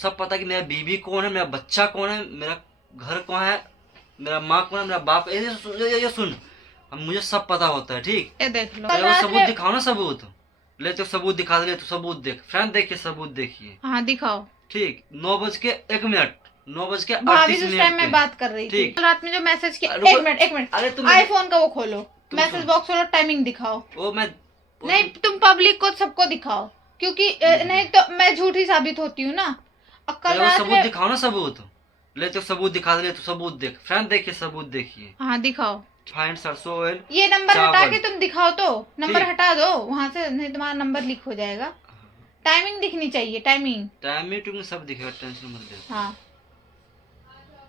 सब पता कि मेरा बीवी कौन है, मेरा बच्चा कौन है, मेरा घर कौन है, मेरा माँ कौन है, मेरा बाप। ये सुन, अब मुझे सब पता होता है। ठीक, ये देख लो। वो सबूत दिखाओ ना, सबूत ले तो सबूत दिखा दे। तो सबूत देख फ्रेंड, देखिए सबूत देखिए। हाँ दिखाओ। ठीक, 9:01, 9:38 भाभी से उस टाइम मिनट मैं पे। बात कर रही थी। ठीक, कल रात में जो मैसेज किया, रुको। एक मिनट अरे तुम आईफोन का वो खोलो, तुम मैसेज सुन, बॉक्स खोलो, टाइमिंग दिखाओ। वो मैं नहीं तुम पब्लिक को सबको दिखाओ, क्योंकि नहीं तो मैं झूठी साबित होती हूँ ना। और कल वो रात सबूत में। दिखाओ ना, सबूत ले तो सबूत दिखा दे। तो सबूत देख फ्रेंड, देखिए सबूत देखिए। हाँ दिखाओ। फाइंड सरसों ऑयल ये नंबर हटा चावल। के तुम दिखाओ, तो नंबर ठीक, हटा दो वहां से, नहीं तुम्हारा नंबर लीक हो जाएगा। टाइमिंग दिखनी चाहिए, टाइमिंग। टाइमिंग टूमिंग सब दिखेगा, टेंशन मत ले। हाँ।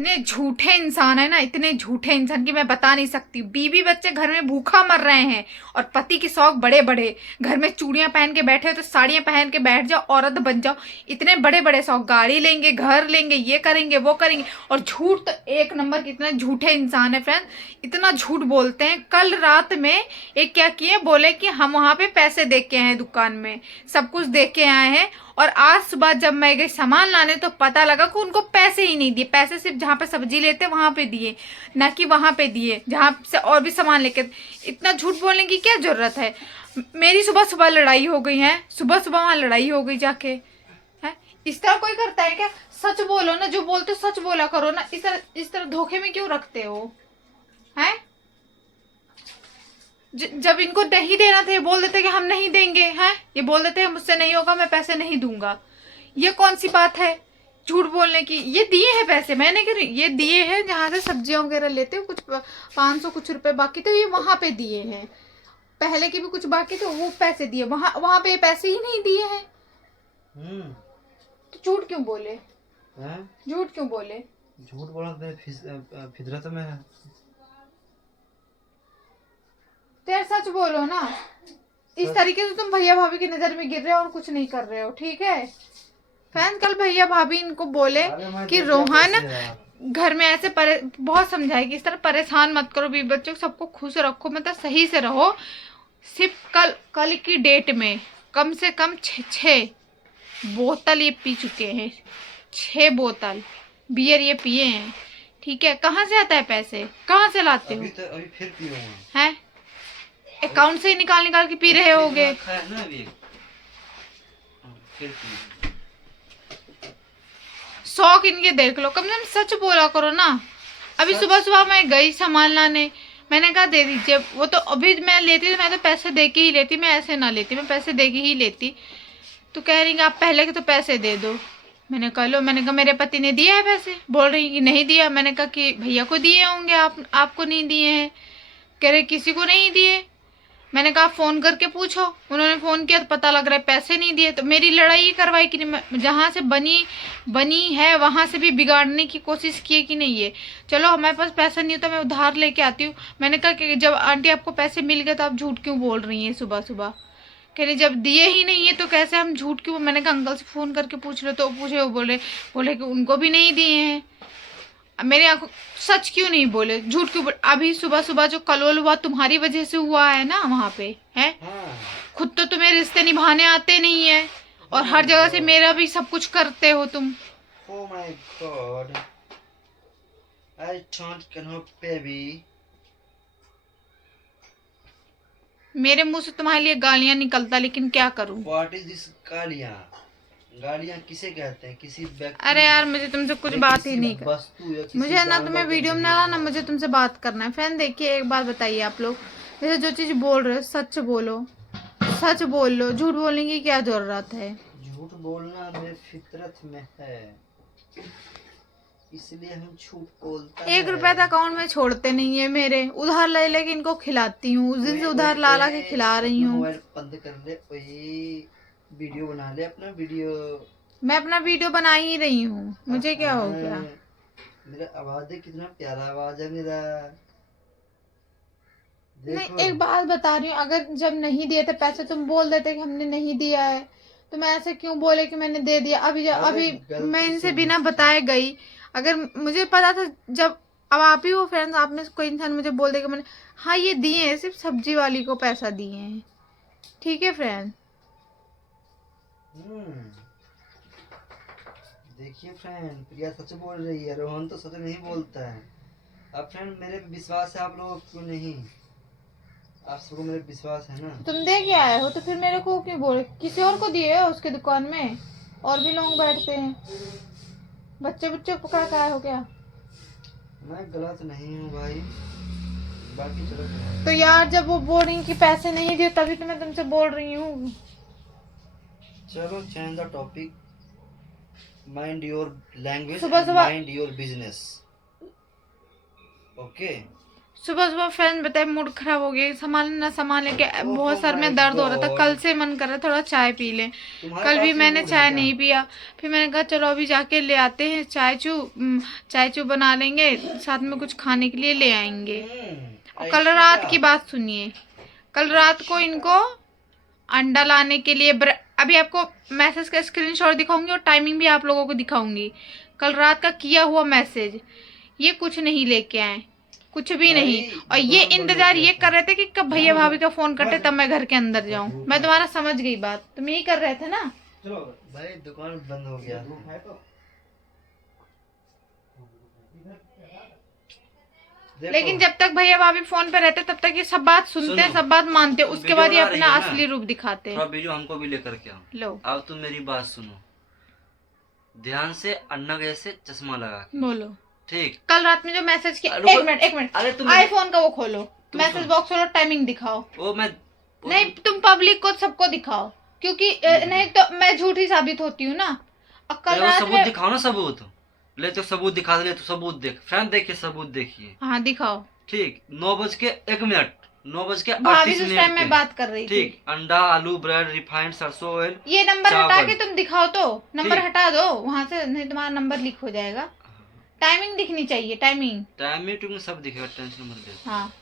इतने झूठे इंसान है ना, इतने झूठे इंसान की मैं बता नहीं सकती। बीवी बच्चे घर में भूखा मर रहे हैं और पति के शौक बड़े बड़े। घर में चूड़ियां पहन के बैठे हो तो साड़ियां पहन के बैठ जाओ, औरत बन जाओ। इतने बड़े बड़े शौक, गाड़ी लेंगे, घर लेंगे, ये करेंगे, वो करेंगे। और झूठ तो एक नंबर के इतने झूठे इंसान है फ्रेंड, इतना झूठ बोलते हैं। कल रात में एक क्या किए, बोले कि हम वहां पे पैसे दे के आए हैं, दुकान में सब कुछ दे के आए हैं। और आज सुबह जब मैं गई सामान लाने तो पता लगा कि उनको पैसे ही नहीं दिए। पैसे सिर्फ जहाँ पे सब्जी लेते वहां पे दिए, ना कि वहां पे दिए जहाँ से और भी सामान लेके। इतना झूठ बोलने की क्या जरूरत है। मेरी सुबह सुबह लड़ाई हो गई है, सुबह सुबह वहां लड़ाई हो गई जाके। है इस तरह कोई करता है क्या? सच बोलो ना, जो बोलते सच बोला करो ना। इस तरह धोखे में क्यों रखते हो? है जब इनको नहीं देना था ये बोल देते कि हम नहीं देंगे। हैं ये बोल देते हैं मुझसे नहीं होगा, मैं पैसे नहीं दूंगा। ये कौन सी बात है झूठ बोलने की? ये दिए हैं पैसे, मैंने कह रही ये दिए हैं जहां से सब्जियां वगैरह लेते हो, कुछ 500 कुछ रुपए बाकी थे, ये वहां पे दिए हैं। पहले के भी कुछ बाकी थे, वो पैसे दिए, वहां वहां पे पैसे ही नहीं दिए हैं। तो झूठ क्यों बोले? झूठ क्यों बोले? झूठ बोलना फितरत में है। तो यार सच बोलो ना। इस तरीके से तुम भैया भाभी की नजर में गिर रहे हो और कुछ नहीं कर रहे हो। ठीक है फैन, कल भैया भाभी इनको बोले कि रोहन घर में ऐसे बहुत समझाए कि इस तरह परेशान मत करो बीवी बच्चों को, सबको खुश रखो, मतलब सही से रहो। सिर्फ कल की डेट में कम से कम 6 बोतल ये पी चुके हैं। 6 बोतल बियर ये पिए हैं। ठीक है, कहाँ से आता है पैसे, कहाँ से लाते हो? अभी फिर पियो हैं अकाउंट से ही निकाल निकाल के पी रहे होगे। शौक इनके देख लो, कम से कम सच बोला करो ना। अभी सुबह सुबह मैं गई सामान लाने, मैंने कहा दे दीजिए। वो तो अभी मैं लेती तो मैं तो पैसे दे के ही लेती, मैं ऐसे ना लेती, मैं पैसे दे के ही लेती। तो कह रही आप पहले के तो पैसे दे दो। मैंने कहा लो, मैंने कहा मेरे पति ने दिया है पैसे, बोल रही कि नहीं दिया। मैंने कहा कि भैया को दिए होंगे, आपको नहीं दिए हैं। कह रहे किसी को नहीं दिए। मैंने कहा फोन करके पूछो, उन्होंने फोन किया तो पता लग रहा है पैसे नहीं दिए। तो मेरी लड़ाई करवाई कि जहां से बनी है वहां से भी बिगाड़ने की कोशिश की कि नहीं। ये चलो हमारे पास पैसा नहीं होता, मैं उधार लेके आती हूँ। मैंने कहा कि जब आंटी आपको पैसे मिल गए तो आप झूठ क्यों बोल रही हैं सुबह सुबह? कह रही जब दिए ही नहीं है तो कैसे हम झूठ क्यों? मैंने कहा अंकल से फोन करके पूछ लो। तो पूछे, वो बोले कि उनको भी नहीं दिए हैं। मेरे आंखों सच क्यों नहीं बोले, झूठ क्यों बोले? अभी सुबह सुबह जो कलोल हुआ तुम्हारी वजह से हुआ है ना वहां पे। है खुद तो तुम्हें रिश्ते निभाने आते नहीं है और हर जगह से मेरा भी सब कुछ करते हो तुम। Oh my God, I don't know baby. मेरे मुंह से तुम्हारे लिए गालियां निकलता, लेकिन क्या करूं? What is this गालियां? गालियां किसे कहते हैं? किसी व्यक्ति? अरे यार मुझे तुमसे कुछ बात ही नहीं कर, मुझे ना तुम्हें वीडियो में ना ना मुझे तुमसे बात करना है। फ्रेंड देखिए एक बात बताइए, आप लोग जैसे जो चीज बोल रहे हो सच बोलो, सच बोल लो। झूठ बोलने की क्या जरूरत है? झूठ बोलना मेरे फितरत में है, इसलिए हम झूठ बोलते हैं। 1 रुपया तो अकाउंट में छोड़ते नहीं है मेरे, उधार ले लेके इनको खिलाती हूँ। उस दिन से उधार ला ला के खिला रही हूँ। मोबाइल बंद कर ले, वीडियो बना ले अपना वीडियो। मैं अपना वीडियो बना ही रही हूँ, मुझे क्या हो गया? मेरा आवाज है, कितना प्यारा आवाज है मेरा। नहीं एक बात बता रही हूँ, अगर जब नहीं दिए थे पैसे तुम बोल देते कि हमने नहीं दिया है, तो मैं ऐसे क्यों बोले कि मैंने दे दिया? अभी मैं इनसे बिना बताए गई। अगर मुझे पता था जब, अब आप ही हो फ्रेंड्स, आप में कोई इंसान मुझे बोल देगा मैंने, हाँ ये दिए हैं, सिर्फ सब्जी वाली को पैसा दिए हैं। ठीक है फ्रेंड, देखिए फ्रेंड, प्रिया सच बोल रही है, रोहन तो सच नहीं बोलता है। अब फ्रेंड मेरे पे विश्वास है आप लोगों को क्यों नहीं? आप सबको मेरे पे विश्वास है ना? तुम दे के आए हो तो फिर मेरे को क्यों बोल, किसी और को दिए हो उसके दुकान में, और भी लोग बैठते हैं। बच्चे बच्चे को पकड़ के आए हो क्या? मैं गलत नहीं हूँ भाई, बाकी चलो फ्रेंड। तो यार जब वो बोल रही कि पैसे नहीं दिए तभी तो मैं तुमसे बोल रही हूँ। चलो change the topic, mind your language, सुबह- माइंड योर बिजनेस। ओके। सुबह सुबह फ्रेंड बताए मूड खराब हो गया, सामान ना सामान लेके बहुत सर में my दर्द हो रहा था। God। कल से मन कर रहा थोड़ा चाय पी ले, तुम्हारे कल भी पास मैंने मूड है चाय क्या? नहीं पिया। फिर मैंने कहा चलो अभी जाके ले आते हैं चाय चू बना लेंगे, साथ में कुछ खाने के लिए ले आएंगे। और कल ऐसे रात क्या? की बात सुनिए, कल रात को इनको अंडा लाने के लिए अभी आपको मैसेज का स्क्रीनशॉट दिखाऊंगी और टाइमिंग भी आप लोगों को दिखाऊंगी। कल रात का किया हुआ मैसेज, ये कुछ नहीं लेके आए, कुछ भी नहीं। और ये इंतजार ये कर रहे थे कि कब भैया भाभी का फोन करते तब मैं घर के अंदर जाऊं। मैं तुम्हारा समझ गई बात, तुम यही कर रहे थे ना। चलो भाई, दुकान बंद हो गया। देखो, लेकिन जब तक भैया भाभी फोन पे रहते तब तक ये सब बात सुनते हैं, सुनो, सब बात मानते हैं, उसके बाद ये वीडियो अपना बना रही है ना? असली रूप दिखाते थोड़ा हैं। वीडियो हमको भी लेकर के आओ। लो अब तुम मेरी बात सुनो ध्यान से, अन्ना जैसे चश्मा लगा के। बोलो। ठीक। कल रात में जो मैसेज किया, रुको। एक मिनट अरे तुम आईफोन का वो खोलो, तुम मैसेज सुनो। बॉक्स खोलो, टाइमिंग दिखाओ। वो मैं नहीं तुम पब्लिक को सबको दिखाओ, क्योंकि नहीं तो मैं झूठी साबित होती हूँ ना। और कल वो रात सबूत में दिखाओ ना, सबूत ले तो सबूत दिखा दे, तो सबूत देख फ्रेंड, देखिए सबूत देखिए। हाँ दिखाओ। ठीक, 9:01, 9:38 भाभी उस टाइम मिनट मैं पे। बात कर रही थी। ठीक, अंडा, आलू, ब्रेड, रिफाइंड सरसों ऑयल, ये नंबर हटा चावल। के तुम दिखाओ, तो नंबर ठीक। हटा दो वहां से, नहीं तुम्हारा नंबर लीक हो जाएगा। टाइमिंग दिखनी चाहिए, टाइमिंग। टाइमिंग टूमिंग सब दिखेगा, टेंशन मत ले। हाँ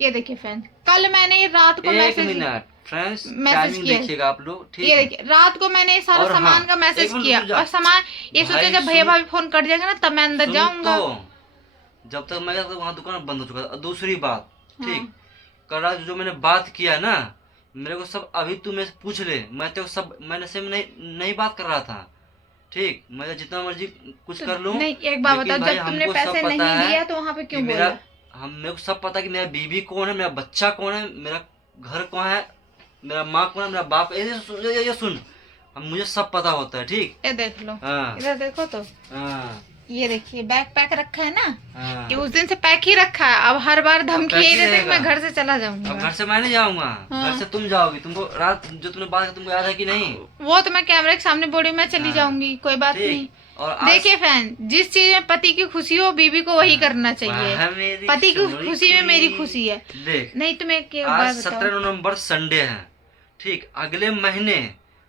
ये देखिए फ्रेंड, कल मैंने ये रात को एक message minute friends, message timing किया। देखिएगा आप लोग। ठीक ये है। देखिए रात को मैंने ये सारा और सामान हाँ, का मैसेज एक मिनट किया, रुक जा। और सामान ये भाई सोचा जब भैया सुन- भाभी फोन कर जाएंगे ना तब मैं अंदर सुन जाऊंगा। तो, जब तक मैं गया तो वहाँ दुकान बंद हो चुका था। दूसरी बात, ठीक, कल रात जो मैंने बात किया ना, मेरे को सब अभी तू मेरे से पूछ ले, मैं तो सब मैंने से नहीं बात कर रहा था। ठीक, मैं जितना मर्जी कुछ कर लूं, नहीं एक बात लेकिन बताओ, भाई जब तुमने हमको सब पैसे पता नहीं है दिया तो वहां पे कि क्यों मेरा बोला? मेरे को सब पता है कि मेरा बीवी कौन है, मेरा बच्चा कौन है, मेरा घर कौन है, मेरा माँ कौन है, मेरा बाप। ये सुन, हम मुझे सब पता होता है। ठीक। ये देख लो, हाँ इधर देखो तो, हाँ ये देखिए बैग पैक रखा है ना, हाँ। ये उस दिन से पैक ही रखा है। अब हर बार धमकी पैक यही ही देते हैं कि मैं रहेगा। घर से चला अब जाऊंगा। घर से मैं नहीं जाऊंगा, हाँ। घर से तुम जाओगी। तुमको रात जो तुमने बात की, तुमको याद है कि नहीं? वो तो मैं कैमरे के सामने बोली मैं चली हाँ। जाऊंगी, कोई बात नहीं। ठीक। और आज देखिए फैन, जिस चीज में पति की खुशी हो बीवी को वही करना चाहिए। वह मेरी पति की सोनी खुशी में मेरी कुड़ी। खुशी है। देख, नहीं तुम्हें एक आज बात 17 बताओ, नवंबर संडे है। ठीक, अगले महीने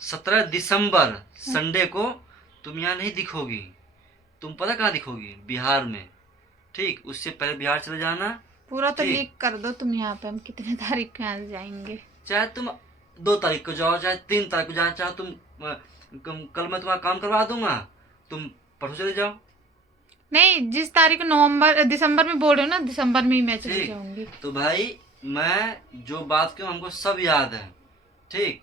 17 दिसंबर संडे को तुम यहाँ नहीं दिखोगी। तुम पता कहाँ दिखोगी? बिहार में। ठीक, उससे पहले बिहार चले जाना। पूरा तो ठीक। लीक कर दो तुम। यहाँ पे हम कितने तारीख को यहाँ जाएंगे? चाहे तुम 2 तारीख को जाओ, चाहे 3 तारीख को जाओ, चाहे तुम कल मैं तुम्हारा काम करवा दूंगा, तुम परसों चले जाओ। नहीं, जिस तारीख को दिसंबर में बोल रहे हो ना, दिसंबर में ही मैं चली ठीक। जाऊंगी। तो भाई मैं जो बात क्यों, हमको सब याद है। ठीक,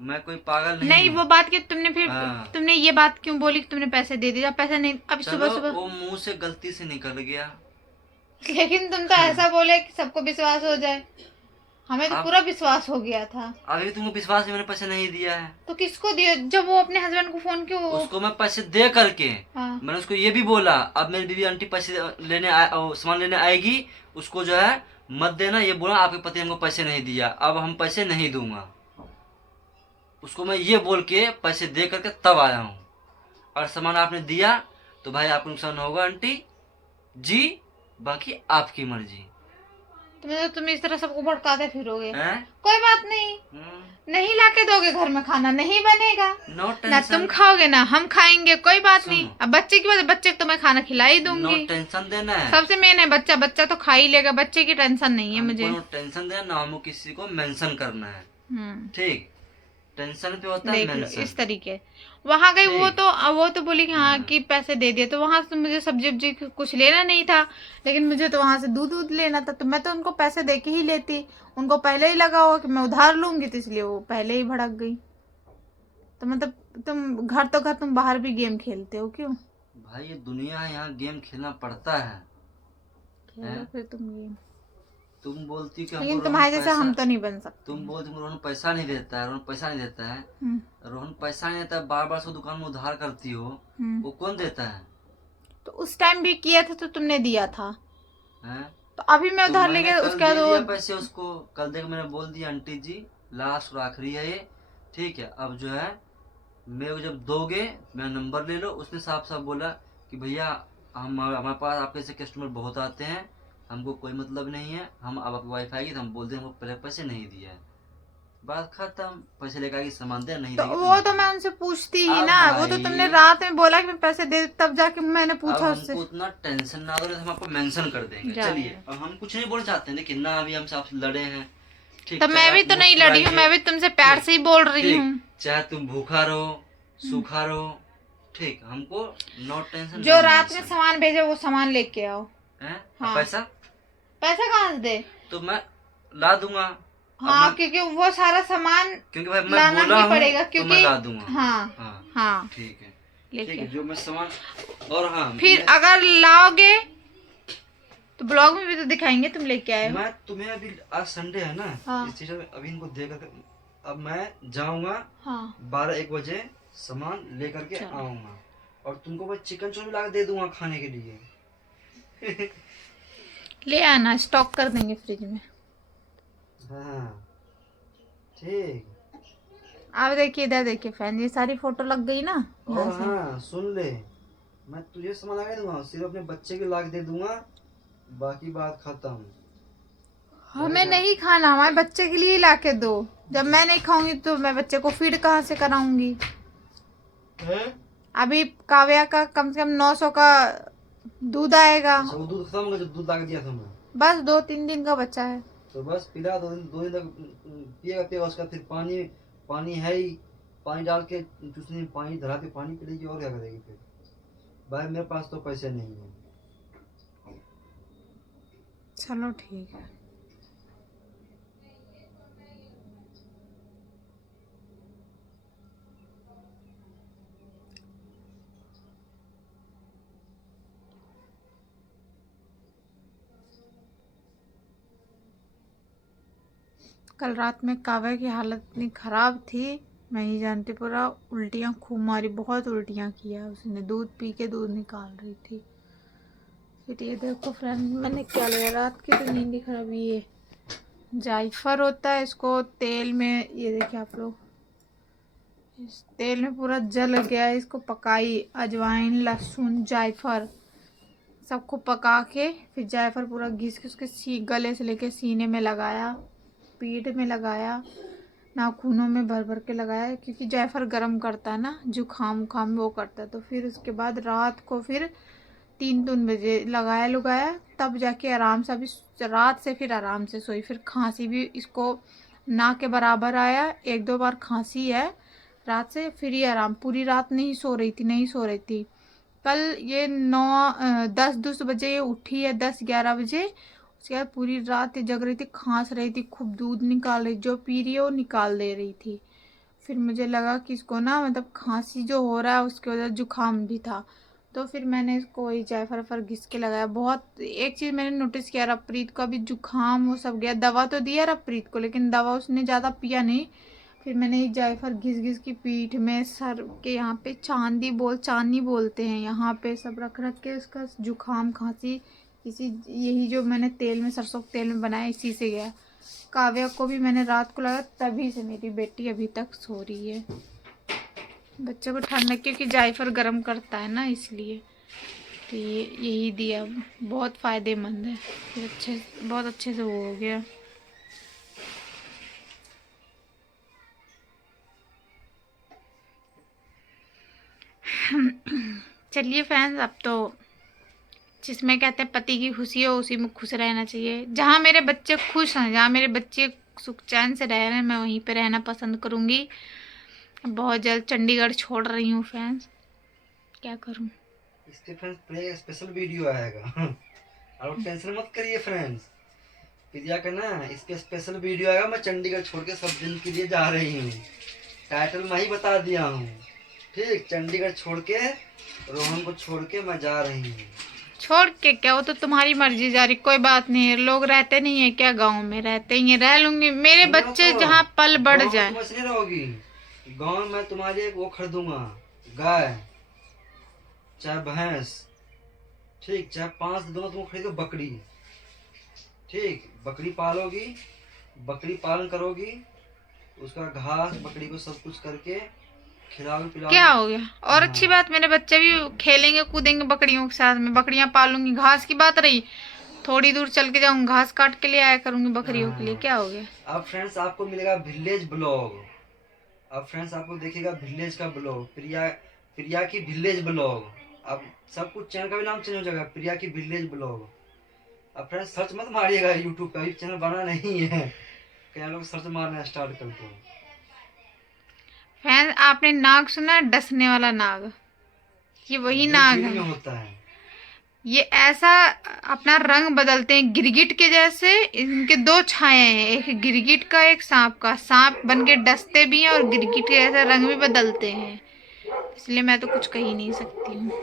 मैं कोई पागल नहीं हूँ। वो बात की तुमने फिर हाँ। तुमने ये बात क्यों बोली कि तुमने पैसे दे दिया? पैसे नहीं, अभी चलो, सुबह सुबह। वो मुंह से गलती से निकल गया। लेकिन तुम तो ऐसा बोले कि सबको विश्वास हो जाए, हमें तो अब- पूरा विश्वास हो गया था। अभी तुमको विश्वास नहीं, मैंने पैसे नहीं दिया है। तो किसको दिए? जब वो अपने हस्बैंड को फोन क्यों? उसको मैं पैसे दे करके, हाँ। मैंने उसको ये भी बोला, अब मेरी बीवी आंटी पैसे लेने सामान लेने आएगी, उसको जो है मत देना। ये बोला आपके पति हमको पैसे नहीं दिया, अब हम पैसे नहीं दूंगा। उसको मैं ये बोल के पैसे दे करके तब आया हूँ। और सामान आपने दिया तो भाई आपको नुकसान होगा आंटी जी, बाकी आपकी मर्जी। तुम इस तरह सबको भड़काते फिरोगे। हैं? कोई बात नहीं, नहीं लाके दोगे घर में खाना, नहीं बनेगा नो ना, टेंशन, तुम खाओगे ना हम खाएंगे, कोई बात नहीं। सुनो। अब बच्चे की बात, बच्चे को तो मैं खाना खिला ही नो दूंगी। टेंशन देना है। सबसे मेन है बच्चा, बच्चा तो खा ही लेगा, बच्चे की टेंशन नहीं है मुझे। नो टेंशन देना, ना हमको किसी को मेंशन करना है। ठीक, टेंशन पे होता है देख लो मेंशन। इस तरीके। वहां गई वो ठीक। तो बोली कि हाँ कि पैसे दे दिए, तो वहां से मुझे सब्जी उब्जी कुछ लेना नहीं था, लेकिन मुझे तो वहां से दूध लेना था, तो मैं तो उनको पैसे दे के ही लेती। उनको पहले ही लगा हुआ कि मैं उधार लूंगी, तो इसलिए वो पहले ही भड़क गई। तो मतलब तुम घर तुम बाहर भी गेम खेलते हो क्यों? भाई ये दुनिया है, यहाँ गेम खेलना पड़ता है। खेलो हैं? फिर तुम गेम। तुम बोलती कि हमको लेकिन रोहन तुम्हारे जैसा पैसा, हम तो नहीं बन सकते। तुम बोलती हमको रोहन पैसा नहीं देता है, रोहन पैसा नहीं देता है। हम्म। रोहन पैसा नहीं देता है, बार बार उसको दुकान में उधार करती हो, हम्म। वो कौन देता है? तो उस टाइम भी किया था तो तुमने दिया था, हैं? तो अभी मैं तो उधार मैंने लेके कल उसके बाद दे दिया वो। पैसे उसको, कल देख मैंने बोल दिया आंटी जी लास्ट और आखिरी है ये, ठीक है, अब जो है मेरे को जब दोगे मेरा नंबर ले लो। उसने साफ साफ बोला कि भैया हमारे पास आपके ऐसे कस्टमर बहुत आते हैं, हमको कोई मतलब नहीं है, हम अब आपकी वाईफाई की तो हम बोल दें हमको पहले पैसे नहीं दिया है, बात खत्म। पैसे लेकर आगे सामान दे, नहीं तो देगी वो नहीं तो मैं देगी। उनसे पूछती ही अब ना, वो तो तुमने भाई रात में बोला कि मैं पैसे दे, तब जाके मैंने अब पूछा उससे। हमको उतना टेंशन ना दो, हम आपको मेंशन कर देंगे। जा चलिए यार। अब हम कुछ नहीं बोलना चाहते हैं, लेकिन ना अभी हमसे आपसे लड़े हैं, ठीक, तो चाहे मैं भी आप तो नहीं लड़ी हूँ, मैं भी तुमसे प्यार ठीक से ही बोल रही ठीक, हूँ। चाहे तुम भूखा रहो सूखा रहो, ठीक, हमको नो टेंशन जो नो रात में मेंशन। सामान भेजे वो सामान लेके आओ। हैं? हाँ। पैसा पैसा कहाँ से दे? तो मैं ला दूंगा। अब हाँ मैं, क्योंकि वो सारा सामान क्योंकि भाई मैं लाना बोला ही हूँ पड़ेगा, तो क्योंकि मैं ला दूंगा। हाँ हाँ हाँ ठीक है, ठीक लेके। है, जो मैं सामान, और हाँ फिर अगर लाओगे तो ब्लॉग में भी तो दिखाएंगे तुम लेके आए हो। मैं तुम्हें अभी आज संडे है ना, हाँ। इस चीज में अभी इनको दे करके अब मैं जाऊंगा हाँ 12-1 बजे सामान लेकर के चलो। आऊंगा, और तुमको मैं चिकन चौल भी ला के दे दूंगा खाने के लिए। ले आना, स्टॉक कर देंगे फ्रिज में। हाँ ठीक। अब देखिए इधर देखिए फैन, ये सारी फोटो लग गई ना और यहाँ से। हाँ सुन ले, मैं तुझे सामान ला के दूंगा, सिर्फ अपने बच्चे के ला के दे दूंगा, बाकी बात खत्म। हमें नहीं खाना, हमारे बच्चे के लिए ला के दो। जब मैं नहीं खाऊंगी तो मैं बच्चे को फीड कहाँ से कराऊंगी? हैं? अभी काव्या का कम से कम 900 का दूध आएगा, अच्छा वो दूध खत्म हो गया जो दूध ला के दिया था मैं, बस 2-3 दिन का बच्चा है। तो बस पिला, 2 दिन तक पिएगा पिएगा, उसका फिर पानी, पानी है ही, पानी डाल के चूसने में पानी धरा के पानी पिलेगी, और क्या करेगी फिर? भाई मेरे पास तो पैसे नहीं है। चलो ठीक है। कल रात में काव्या की हालत इतनी खराब थी, मैं ही जानती, पूरा उल्टियाँ खूब मारी, बहुत उल्टियाँ किया उसने, दूध पी के दूध निकाल रही थी। फिर ये देखो फ्रेंड मैंने क्या लिया, रात की तो नींद ही खराब। ये जायफल होता है, इसको तेल में, ये देखिए आप लोग, इस तेल में पूरा जल गया है, इसको पकाई, अजवाइन लहसुन जायफल सबको पका के, फिर जायफल पूरा घिस के उसके गले से लेके सीने में लगाया, पीठ में लगाया, नाखूनों में भर भर के लगाया, क्योंकि जायफल गर्म करता है ना, जुकाम उखाम वो करता है। तो फिर उसके बाद रात को फिर 3 बजे लगाया लुगाया, तब जाके आराम से, अभी रात से फिर आराम से सोई। फिर खांसी भी इसको ना के बराबर आया, 1-2 बार खांसी है रात से, फिर ये आराम, पूरी रात नहीं सो रही थी। कल ये 10-10 बजे ये उठी है, 10-11 बजे, उसके बाद पूरी रात ये जग रही थी, खांस रही थी खूब, दूध निकाल रही, जो पी रही है वो निकाल दे रही थी। फिर मुझे लगा कि इसको ना मतलब खांसी जो हो रहा है उसकी वजह से जुकाम भी था, तो फिर मैंने इसको वही जायफल घिस के लगाया। बहुत एक चीज़ मैंने नोटिस किया, रवप्रीत को अभी जुकाम वो सब गया, दवा तो दिया रवप्रीत को, लेकिन दवा उसने ज़्यादा पिया नहीं। फिर मैंने ये जायफल घिस घिस की पीठ में, सर के यहाँ पे, चांदी बोलते हैं यहाँ पे, सब रख रख के उसका जुकाम खांसी, इसी यही जो मैंने तेल में, सरसों के तेल में बनाया, इसी से गया। काव्या को भी मैंने रात को लगा, तभी से मेरी बेटी अभी तक सो रही है। बच्चे को ठंड लग, क्योंकि जायफल गर्म करता है ना, इसलिए। तो ये यही दिया, बहुत फ़ायदेमंद है, फिर बहुत अच्छे से वो हो गया। चलिए फ्रेंड्स, अब तो जिसमें कहते हैं पति की खुशी हो उसी में खुश रहना चाहिए। जहाँ मेरे बच्चे खुश हैं, जहाँ मेरे बच्चे सुख चैन से रह रहे हैं, मैं वहीं पे रहना पसंद करूँगी। बहुत जल्द चंडीगढ़ छोड़ रही हूँ फ्रेंड्स, क्या करूँ। इसके फ्रेंड्स प्ले स्पेशल वीडियो आएगा। और टेंशन मत करिए फ्रेंड्स, प्रिया का ना इस पे स्पेशल वीडियो आएगा, मैं चंडीगढ़ छोड़ के सब दिन के लिए जा रही हूँ, टाइटल मैं ही बता दिया हूँ। ठीक, चंडीगढ़ छोड़ के, रोहन को छोड़ के मैं जा रही हूँ। छोड़ के क्या, वो तो तुम्हारी मर्जी जा रही, कोई बात नहीं है। लोग रहते नहीं है क्या गांव में? रहते ही हैं, रह लूंगी। मेरे सुनो बच्चे तो, जहाँ पल बढ़ गाँव में जाए। तुम ऐसे नहीं रहोगी। गाँव में मैं तुम्हारे लिए वो खरीदूंगा, गाय चाहे भैंस, ठीक, चाहे 5 दूंगा तुमको, खरीदो बकरी। ठीक, बकरी पालोगी, बकरी पालन करोगी, उसका घास बकरी को सब कुछ करके खिलाओगे क्या पिलाओगे। हो गया? और अच्छी बात, मेरे बच्चे भी खेलेंगे कूदेंगे बकरियों के साथ में, बकरियां पालूंगी। घास की बात रही, थोड़ी दूर चल के जाऊंगी, घास काट के ले आया करूंगी बकरियों के लिए, हाँ। क्या हो गया? अब फ्रेंड्स आपको मिलेगा विलेज ब्लॉग। अब फ्रेंड्स आपको देखिएगा विलेज का ब्लॉग, प्रिया प्रिया की विलेज ब्लॉग। अब सब कुछ, चैनल का भी नाम चेंज हो जाएगा, प्रिया की विलेज ब्लॉग। अब फ्रेंड्स सर्च मत मारिएगा, यूट्यूब पे अभी चैनल बना नहीं है, क्या लोग सर्च मारना स्टार्ट कर दो। फैन, आपने नाग सुना है? डसने वाला नाग, ये वही वो नाग दिन है। में होता है। ये ऐसा अपना रंग बदलते हैं गिरगिट के जैसे। इनके 2 छाए हैं, एक गिरगिट का एक सांप का। सांप बन के डसते भी हैं और गिरगिट के जैसा रंग भी बदलते हैं, इसलिए मैं तो कुछ कह ही नहीं सकती हूँ।